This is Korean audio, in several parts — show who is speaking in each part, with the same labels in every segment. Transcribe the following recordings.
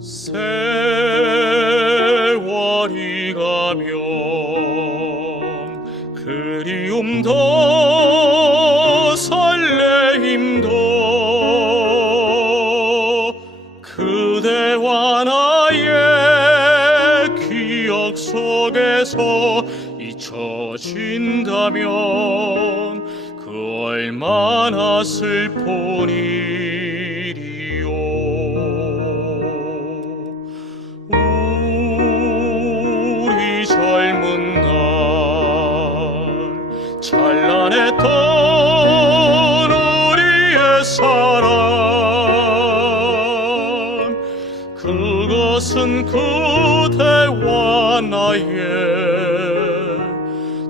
Speaker 1: 세월이 가면 그리움도 설레임도 그대와 나의 기억 속에서 잊혀진다면 그 얼마나 슬프니 했던 우리의 사랑. 그것은 그대와 나의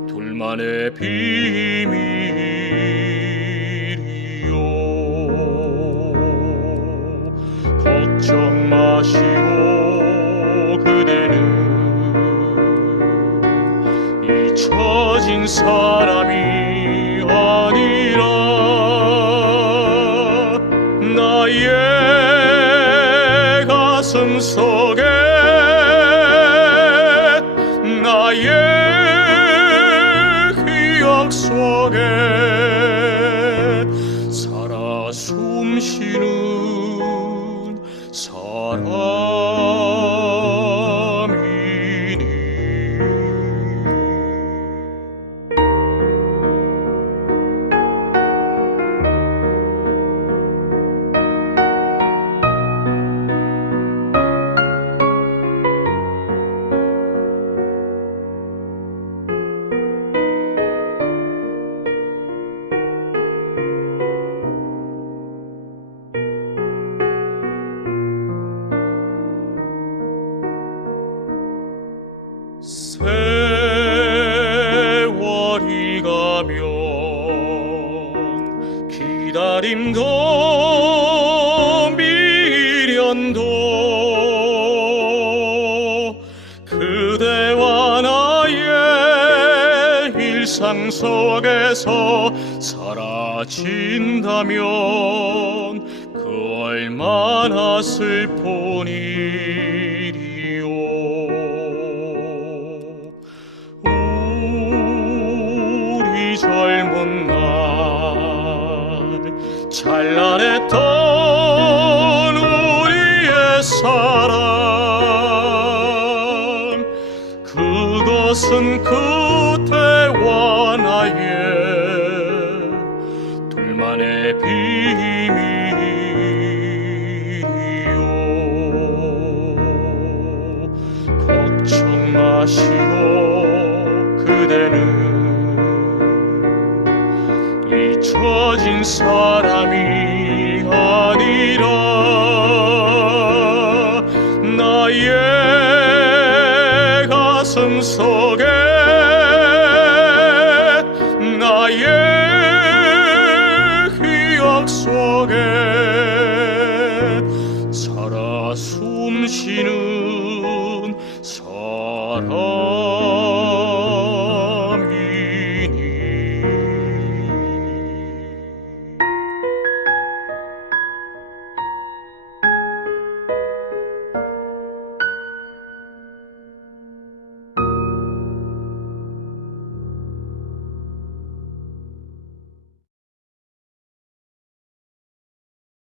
Speaker 1: 둘만의 비밀이요. 걱정 마시오 그대는. 잊 혀진 사람이 아니라 나의 가슴 속에 나의 기억 속에 살아 숨쉬는 기다림도 미련도 그대와 나의 일상 속에서 사라진다면 그 얼마나 일 찬란했던 우리의 사랑. 그것은 그대와 나의 둘만의 비밀이요. 걱정 마시오 그대는 잊혀진 사람이 아니라 나의 가슴 속에 나의 기억 속에 살아 숨쉬는 사람